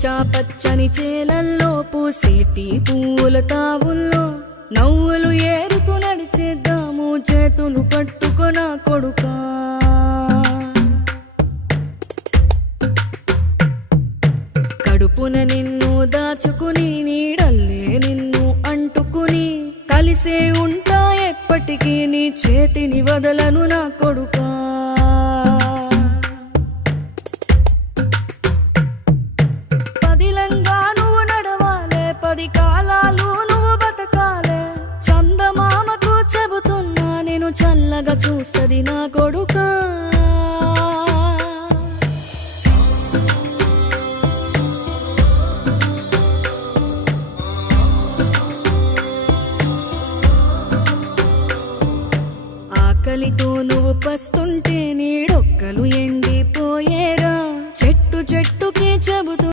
పచ్చా పచ్చని చేలల్లో పూసేటి పూల తావుల్లో నవ్వులు ఏరుతూ నడిచేద్దాము చేతులు పట్టుకొన కొడుకా కడుపున నిన్ను దాచుకుని నీడల్లే నిన్ను అంటుకుని కలిసే ఉంటా ఎప్పటికీ నీ చేతిని వదలను నా కొడుకా పదిలంగా నువ్వు నడవాలే 10 కాలాలు నువ్వు బతకాలే చందమామకు చెబుతున్నా నేను చల్లగా చూస్తది నా కొడుకా ఆకలితో నువ్వు పస్తుంటే నీడొక్కలు ఎండిపోయేరా చెట్టు చెట్టుకే చెబుతూ